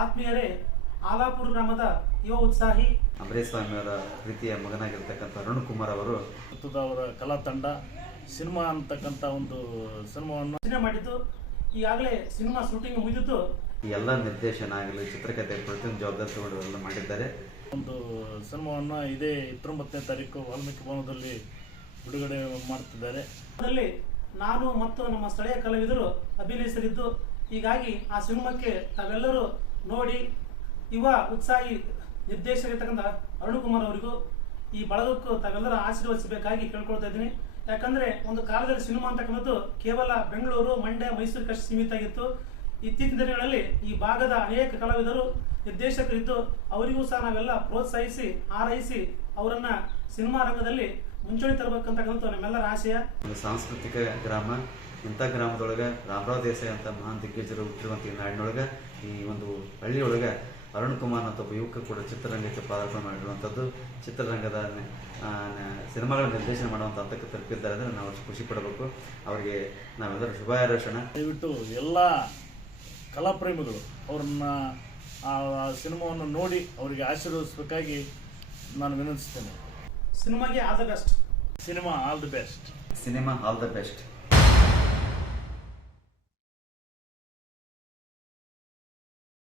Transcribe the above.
ಆತ್ಮೀಯರೇ, ಆಲಾಪುರ ಗ್ರಾಮದ ಯುವ ಉತ್ಸಾಹಿ ಅಂಬರೀಶ್ ಸ್ವಾಮಿ ಅವರ ಪ್ರೀತಿಯ ಮಗನಾಗಿರ್ತಕ್ಕಂಥ ಅರುಣ್ ಕುಮಾರ್ ಅವರು ಅವರ ಕಲಾ ತಂಡ ಸಿನಿಮಾ ಅಂತಕ್ಕಂಥ ಒಂದು ಸಿನಿಮಾವನ್ನು ರಚನೆ ಮಾಡಿದ್ದು. ಈಗಾಗಲೇ ಸಿನಿಮಾ ಶೂಟಿಂಗ್ ಮುಗಿದಿದ್ದು. ಈ ಎಲ್ಲ ನಿರ್ದೇಶನ ಆಗಲಿ ಚಿತ್ರಕಥೆ ಪ್ರತಿಯೊಂದು ಜವಾಬ್ದಾರಿ ತಗೊಂಡು ಎಲ್ಲ ಮಾಡಿದ್ದಾರೆ. ಒಂದು ಸಿನಿಮಾವನ್ನು ಇದೇ 29ನೇ ತಾರೀಕು ವಾಲ್ಮೀಕಿ ಭವನದಲ್ಲಿ ಬಿಡುಗಡೆ ಮಾಡ್ತಿದ್ದಾರೆ. ಅದರಲ್ಲಿ ನಾನು ಮತ್ತು ನಮ್ಮ ಸ್ಥಳೀಯ ಕಲಾವಿದರು ಅಭಿನಯಿಸಲಿದ್ದು, ಹೀಗಾಗಿ ಆ ಸಿನಿಮಾಕ್ಕೆ ತಾವೆಲ್ಲರೂ ನೋಡಿ ಯುವ ಉತ್ಸಾಹಿ ನಿರ್ದೇಶಕರಿರ್ತಕ್ಕಂಥ ಅರುಣ್ ಕುಮಾರ್ ಅವರಿಗೂ ಈ ಬಳಗಕ್ಕೂ ತಾವೆಲ್ಲರ ಆಶೀರ್ವದಿಸಬೇಕಾಗಿ ಕೇಳ್ಕೊಳ್ತಾ ಇದ್ದೀನಿ. ಯಾಕಂದ್ರೆ ಒಂದು ಕಾಲದಲ್ಲಿ ಸಿನಿಮಾ ಅಂತಕ್ಕಂಥದ್ದು ಕೇವಲ ಬೆಂಗಳೂರು, ಮಂಡ್ಯ, ಮೈಸೂರಿಗಷ್ಟು ಸೀಮಿತ ಆಗಿತ್ತು. ಇತ್ತೀಚಿನ ದಿನಗಳಲ್ಲಿ ಈ ಭಾಗದ ಅನೇಕ ಕಲಾವಿದರು ನಿರ್ದೇಶಕರಿದ್ದು ಅವರಿಗೂ ಸಹ ನಾವೆಲ್ಲ ಪ್ರೋತ್ಸಾಹಿಸಿ ಹಾರೈಸಿ ಅವರನ್ನ ಸಿನಿಮಾ ರಂಗದಲ್ಲಿ ಮುಂಚೂಣಿ ತರಬೇಕಂತಕ್ಕಂಥ ನಮ್ಮೆಲ್ಲರ ಆಶಯ. ಒಂದು ಸಾಂಸ್ಕೃತಿಕ ಗ್ರಾಮ, ಇಂಥ ಗ್ರಾಮದೊಳಗೆ ರಾಮರಾವ್ ದೇಸಾಯಿ ಅಂತ ಮಹಾನ್ ದಿಗ್ಗಜರು ಹುಟ್ಟಿರುವಂಥ ಈ ನಾಡಿನೊಳಗೆ, ಈ ಒಂದು ಹಳ್ಳಿಯೊಳಗೆ ಅರುಣ್ ಕುಮಾರ್ ಅಂತ ಒಬ್ಬ ಯುವಕ ಕೂಡ ಚಿತ್ರರಂಗಕ್ಕೆ ಪಾದಾರ್ಪಣೆ ಮಾಡಿರುವಂಥದ್ದು. ಚಿತ್ರರಂಗದ ಸಿನಿಮಾಗಳ ನಿರ್ದೇಶನ ಮಾಡುವಂಥ ಹಂತಕ್ಕೆ ತಲುಪಿದ್ದಾರೆ ಅಂದರೆ ನಾವು ಖುಷಿ ಪಡಬೇಕು. ಅವರಿಗೆ ನಾವೆಲ್ಲರೂ ಶುಭ ಹಾರೈಸೋಣ. ದಯವಿಟ್ಟು ಎಲ್ಲ ಕಲಾಪ್ರೇಮಿಗಳು ಅವ್ರನ್ನ ಆ ಸಿನಿಮಾವನ್ನು ನೋಡಿ ಅವರಿಗೆ ಆಶೀರ್ವದಿಸಬೇಕಾಗಿ ನಾನು ವಿನಂತಿಸ್ತೇನೆ. ಸಿನಿಮಾಗೆ all the best. Cinema all the best. Cinema all the best.